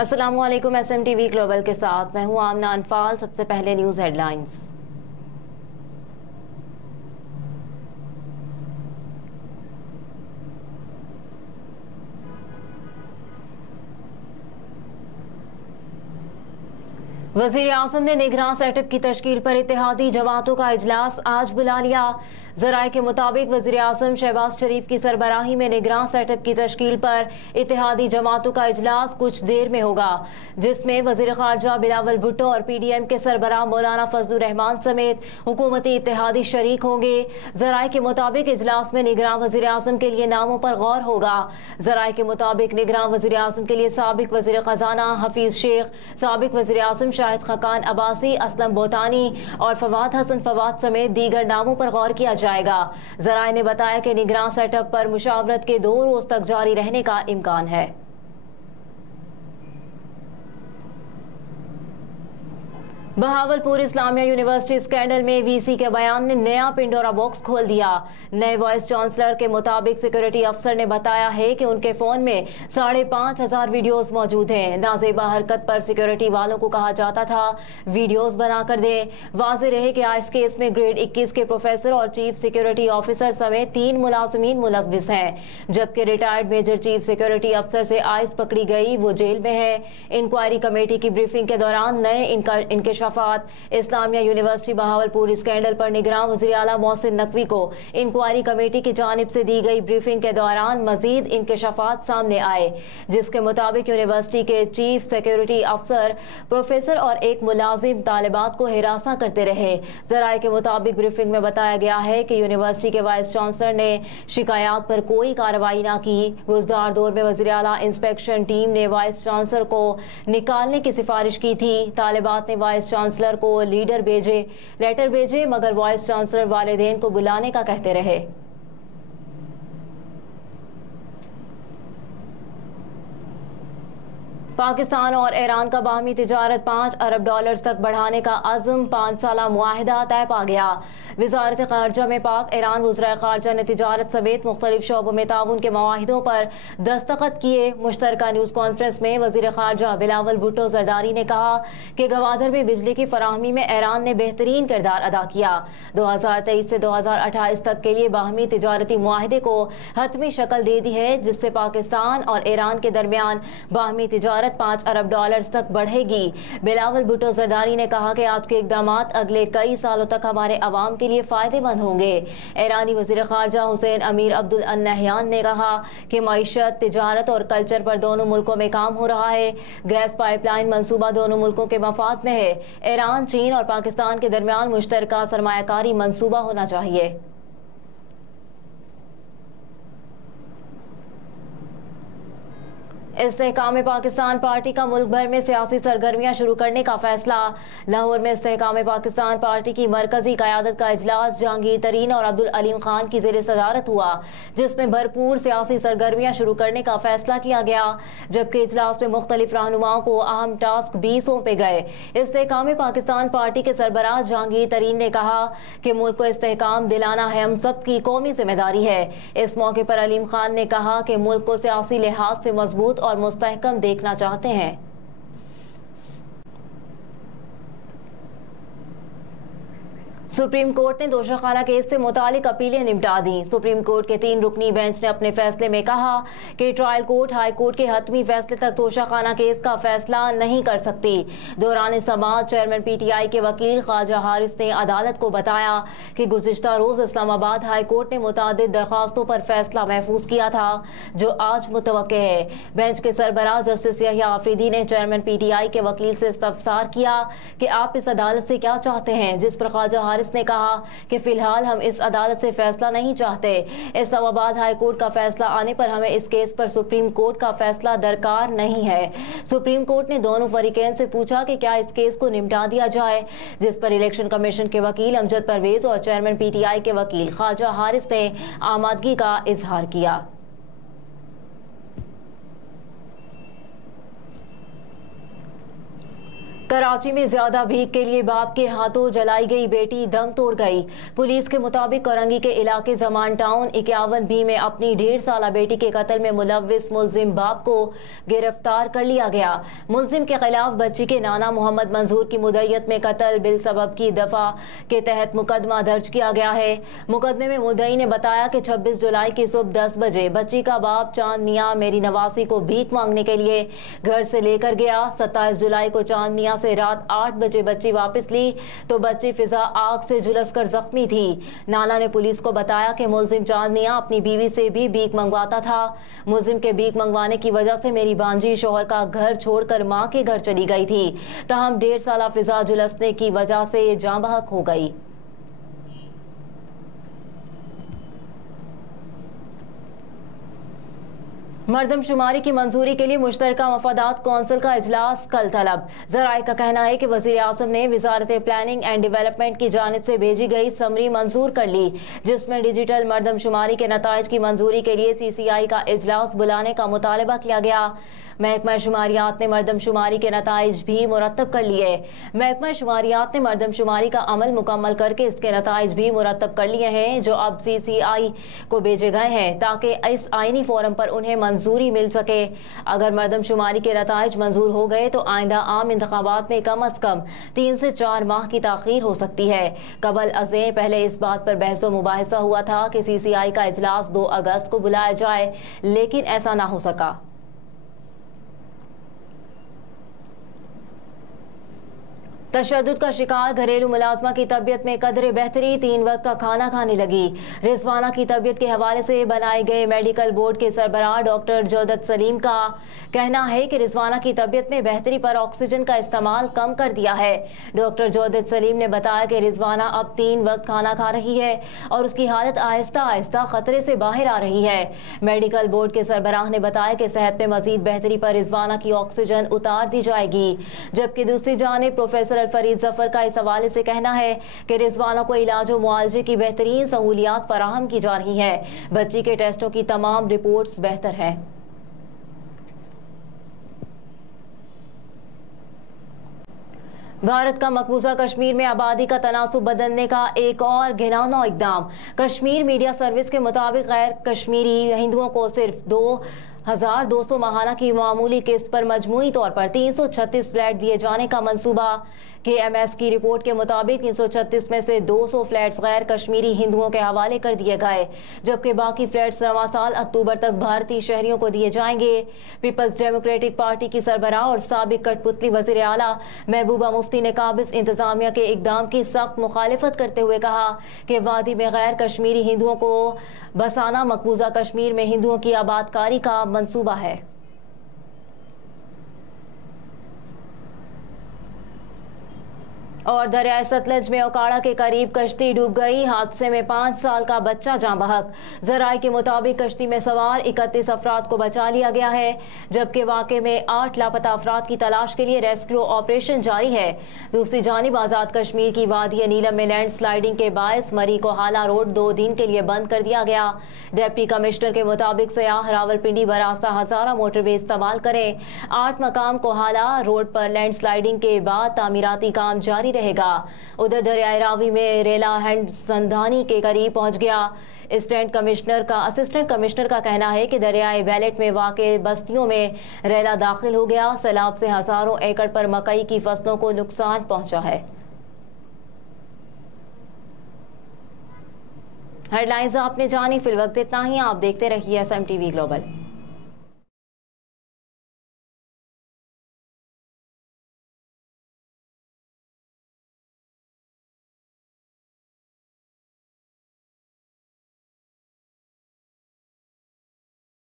अस्सलामुअलैकुम। SMTV global के साथ मैं हूं आमना अनफाल। सबसे पहले न्यूज़ हेडलाइंस। वज़ीर आज़म ने निगरान सेटअप की तश्कील पर इत्तेहादी जमातों का इजलास आज बुला लिया। ज़राए के मुताबिक वज़ीर आज़म शहबाज शरीफ की सरबराही में निगरान सेटअप की तश्कील पर इत्तेहादी जमातों का इजलास कुछ देर में होगा, जिसमें वज़ीर ख़ारजा बिलावल भुट्टो और PDM के सरबराह मौलाना फजलुर रहमान समेत हुकूमती इत्तेहादी शरीक होंगे। ज़राए के मुताबिक इजलास में निगरान वज़ीर आज़म के लिए नामों पर गौर होगा। ज़राए के मुताबिक निगरान वज़ीर आज़म के लिए साबिक वज़ीर ख़जाना हफीज़ शेख, साबिक वज़ीर आज़म शाहिद खकान अब्बासी, असलम बोतानी और फवाद हसन फवाद समेत दीगर नामों पर गौर किया जाएगा। ज़राए ने बताया कि निगरान सेटअप पर मुशावरत के 2 रोज तक जारी रहने का इम्कान है। बहावलपुर इस्लामिया यूनिवर्सिटी स्कैंडल में VC के बयान ने नया पिंडोरा बॉक्स खोल दिया। नए वाइस चांसलर के मुताबिक सिक्योरिटी अफसर ने बताया है कि उनके फोन में 5,500 वीडियोस मौजूद हैं। नाजेबा हरकत पर सिक्योरिटी वालों को कहा जाता था वीडियोस बनाकर दें। वाज़ेह रहे कि इस केस में ग्रेड 21 के प्रोफेसर और चीफ सिक्योरिटी ऑफिसर समेत 3 मुलाजिमीन मुलव्विस हैं, जबकि रिटायर्ड मेजर चीफ सिक्योरिटी अफसर से आइस पकड़ी गई, वो जेल में है। इंक्वायरी कमेटी की ब्रीफिंग के दौरान नए इंकशाफात इस्लामिया यूनिवर्सिटी बहावलपुर स्कैंडल पर निगरान वज़ीर आला मोहसिन नकवी को इंक्वायरी कमेटी की जानिब से दी गई ब्रीफिंग के दौरान मजीद इंकशाफात सामने आए, जिसके मुताबिक यूनिवर्सिटी के चीफ सिक्योरिटी अफसर, प्रोफेसर और एक मुलाजिम तालिबात को हिरासा करते रहे। ज़राए के मुताबिक ब्रीफिंग में बताया गया है कि यूनिवर्सिटी के वाइस चांसलर ने शिकायत पर कोई कार्रवाई न की। गुज़दार दौर में वज़ीर आला इंस्पेक्शन टीम ने वाइस चांसलर को निकालने की सिफारिश की थी। तालिबात ने वाइस चांसलर को लेटर भेजे, मगर वाइस चांसलर वालिदैन को बुलाने का कहते रहे। पाकिस्तान और ईरान का बाहमी तिजारत $5 अरब तक बढ़ाने का अज़्म 5 साला मुआहिदा तय पा गया। वज़ारत ख़ारजा में पाक ईरान वज़ीर ख़ारजा ने तिजारत समेत मुख्तलिफ शोबों में ताउन के मवाहिदों पर दस्तखत किए। मुश्तरका न्यूज़ कॉन्फ्रेंस में वज़ीर ख़ारजा बिलावल भुट्टो ज़रदारी ने कहा कि गवादर में बिजली की फराहमी में ईरान ने बेहतरीन किरदार अदा किया। 2023 से 2028 तक के लिए बाहमी तिजारती मुआहिदे को हतमी शक्ल दे दी है, जिससे पाकिस्तान और ईरान के दरमियान बाहमी तिजारत $5 अरब तक बढ़ेगी। बिलावल भुट्टो ज़रदारी ने कहा कि आज के इक़दामात अगले कई सालों तक हमारे अवाम के लिए फ़ायदेमंद होंगे। ईरानी वज़ीर ख़ारजा हुसैन अमीर अब्दुल अन्नहयान ने कहा कि मईशत, तिजारत और कल्चर पर दोनों मुल्कों में काम हो रहा है। गैस पाइपलाइन मंसूबा दोनों मुल्कों के मफाद में है। ईरान, चीन और पाकिस्तान के दरमियान मुश्तरका सरमायाकारी मंसूबा होना चाहिए। इस्तेहकाम पाकिस्तान पार्टी का मुल्क भर में सियासी सरगर्मियां शुरू करने का फैसला। लाहौर में इस्तेहकाम पाकिस्तान पार्टी की मरकजी क़यादत का इजलास जहांगीर तरीन और अब्दुल अलीम खान की ज़ेर सदारत हुआ, जिसमें भरपूर सियासी सरगर्मियां शुरू करने का फैसला किया गया, जबकि इजलास में मुख्तलिफ रहनुमाओं को अहम टास्क भी सौंपे गए। इस्तेहकाम पाकिस्तान पार्टी के सरबराह जहांगीर तरीन ने कहा कि मुल्क को इस्तेहकाम दिलाना है हम सब की कौमी जिम्मेदारी है। इस मौके पर अलीम खान ने कहा कि मुल्क को सियासी लिहाज से मजबूत और मुस्तहकम देखना चाहते हैं। सुप्रीम कोर्ट ने दोषाखाना केस से मुतालिक अपीलें निपटा दी। सुप्रीम कोर्ट के 3 रुकनी बेंच ने अपने फैसले में कहा कि ट्रायल कोर्ट हाई कोर्ट के हतमी फैसले तक दोषाखाना केस का फैसला नहीं कर सकती। दौरान समाअत चेयरमैन PTI के वकील ख्वाजा हारिस ने अदालत को बताया कि गुज़िश्ता रोज इस्लामाबाद हाई कोर्ट ने मुतादिद दरख्वास्तों पर फैसला महफूज किया था, जो आज मुतवक्के है। बेंच के सरबराह जस्टिस यहिया आफरीदी ने चेयरमैन PTI के वकील से इस्तफसार किया कि आप इस अदालत से क्या चाहते हैं, जिस पर ख्वाजा हारिस ने कहा कि फिलहाल हम इस अदालत से फैसला नहीं चाहते। इस्लामाबाद हाई कोर्ट का फैसला आने पर हमें इस केस पर सुप्रीम कोर्ट का फैसला दरकार नहीं है। सुप्रीम कोर्ट ने दोनों फरीकैन से पूछा कि क्या इस केस को निपटा दिया जाए, जिस पर इलेक्शन कमीशन के वकील अमजद परवेज और चेयरमैन PTI के वकील ख्वाजा हारिस ने आमादगी का इजहार किया। कराची में ज्यादा भीख के लिए बाप के हाथों जलाई गई बेटी दम तोड़ गई। पुलिस के मुताबिक करंगी के इलाके जमान टाउन 51 बी में अपनी 1.5 साल बेटी के कत्ल में मुलव्विस मुलजिम बाप को गिरफ्तार कर लिया गया। मुलजिम के खिलाफ बच्ची के नाना मोहम्मद मंजूर की मुद्दत में कत्ल बिल सबब की दफा के तहत मुकदमा दर्ज किया गया है। मुकदमे में मुद्दई ने बताया कि 26 जुलाई की सुबह 10 बजे बच्ची का बाप चांद मियाँ मेरी नवासी को भीख मांगने के लिए घर से लेकर गया। 27 जुलाई को चांद मियाँ से रात 8 बजे बच्ची वापस ली तो बच्ची फिजा आग से झुलसकर जख्मी थी। नाना ने पुलिस को बताया कि मुलजिम चांद मियाँ अपनी बीवी से भी भीख मंगवाता था। मुलजिम के भीख मंगवाने की वजह से मेरी भांजी शोहर का घर छोड़कर मां के घर चली गई थी। तहम 1.5 साल फिजा झुलसने की वजह से जाँ बहक हो गई। मर्दमशुमारी की मंजूरी के लिए मुश्तरका मफादात कौंसिल का इजलास कल तलब। जराये का कहना है कि वज़ीर आज़म ने वज़ारत प्लानिंग एंड डेवलपमेंट की जानिब से भेजी गई समरी मंजूर कर ली, जिसमें डिजिटल मर्दमशुमारी के नताइज की मंजूरी के लिए CCI का इजलास बुलाने का मुतालबा किया गया। महकमा शुमारियात ने मर्दमशुमारी के नताइज भी मुरतब कर लिए। महकमा शुमारियात ने मर्दमशुमारी का अमल मुकम्मल करके इसके नताइज भी मुरतब कर लिए हैं, जो अब CCI को भेजे गए हैं ताकि इस आईनी फोरम पर उन्हें मंजूरी मिल सके। अगर मर्दमशुमारी के नताइज मंजूर हो गए तो आइंदा आम इंतखाबात में कम अज कम 3 से 4 माह की ताखीर हो सकती है। कबल अज़ें पहले इस बात पर बहस व मुबाहिसा हुआ था कि CCI का इजलास 2 अगस्त को बुलाया जाए, लेकिन ऐसा ना हो सका। तशद्दुद का शिकार घरेलू मुलाजमा की तबीयत में कदरे बेहतरी, 3 वक्त का खाना खाने लगी। रिजवाना की तबीयत के हवाले से बनाए गए मेडिकल बोर्ड के सरबराह डॉक्टर जोदत सलीम का कहना है कि रिजवाना की तबीयत में बेहतरी पर ऑक्सीजन का इस्तेमाल कम कर दिया है। डॉक्टर जोदत सलीम ने बताया कि रिजवाना अब 3 वक्त खाना खा रही है और उसकी हालत आहिस्ता आहिस्ता खतरे से बाहर आ रही है। मेडिकल बोर्ड के सरबराह ने बताया कि सेहत में मजीद बेहतरी पर रिजवाना की ऑक्सीजन उतार दी जाएगी, जबकि दूसरी जानिब प्रोफेसर फरीद जफर का इस हवाले से कहना है कि रिजवाना को इलाज और मुआलजे की बेहतरीन सहूलियात फराहम की जा रही है। बच्ची के टेस्टों की तमाम रिपोर्ट्स बेहतर है। भारत का मकबूजा कश्मीर में आबादी का तनासुब बदलने का एक और घिनौना इकदाम। कश्मीर मीडिया सर्विस के मुताबिक गैर कश्मीरी हिंदुओं को सिर्फ 2,200 माहाना की मामूली किस्त पर मजमूई तौर पर 336 फ्लैट दिए जाने का मंसूबा। KMS की रिपोर्ट के मुताबिक 336 में से 200 फ्लैट्स गैर कश्मीरी हिंदुओं के हवाले कर दिए गए, जबकि बाकी फ्लैट्स रवां साल अक्टूबर तक भारतीय शहरियों को दिए जाएंगे। पीपल्स डेमोक्रेटिक पार्टी की सरबराह और साबिक कठपुतली वज़ीर आला महबूबा मुफ्ती ने काबिज इंतजामिया के इकदाम की सख्त मुखालिफत करते हुए कहा कि वादी में गैर कश्मीरी हिंदुओं को बसाना मकबूजा कश्मीर में हिंदुओं की आबादकारी का मंसूबा है। और दरियाए सतलज में ओकाड़ा के करीब कश्ती डूब गई। हादसे में 5 साल का बच्चा जाँ बहक। जराये के मुताबिक कश्ती में सवार 31 अफराद को बचा लिया गया है, जबकि वाक़े में 8 लापता अफराद की तलाश के लिए रेस्क्यू ऑपरेशन जारी है। दूसरी जानिब आज़ाद कश्मीर की वादी नीलम में लैंड स्लाइडिंग के बायस मरी कोहाला रोड 2 दिन के लिए बंद कर दिया गया। डिप्टी कमिश्नर के मुताबिक सयाह रावलपिंडी व रास्ता हजारा मोटरवे इस्तेमाल करें। 8 मकाम कोहाला रोड पर लैंड स्लाइडिंग के बाद तामीराती काम जारी रहेगा। उधर दरियाए रावी में रेला हैंड संधानी के करीब पहुंच गया। असिस्टेंट कमिश्नर का कहना है कि दरियाए बैलेट में वाक़े बस्तियों में रेला दाखिल हो गया। सैलाब से हजारों एकड़ पर मकई की फसलों को नुकसान पहुंचा है। हेडलाइंस आपने जानी, फिल वक्त इतना ही। आप देखते रहिए SMTV ग्लोबल।